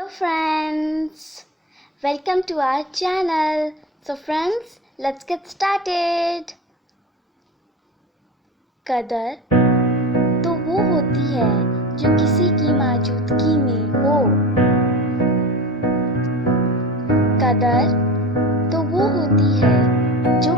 Hello friends, welcome to our channel. So friends, let's get started. कदर तो वो होती है जो किसी की मौजूदगी में हो। कदर तो वो होती है जो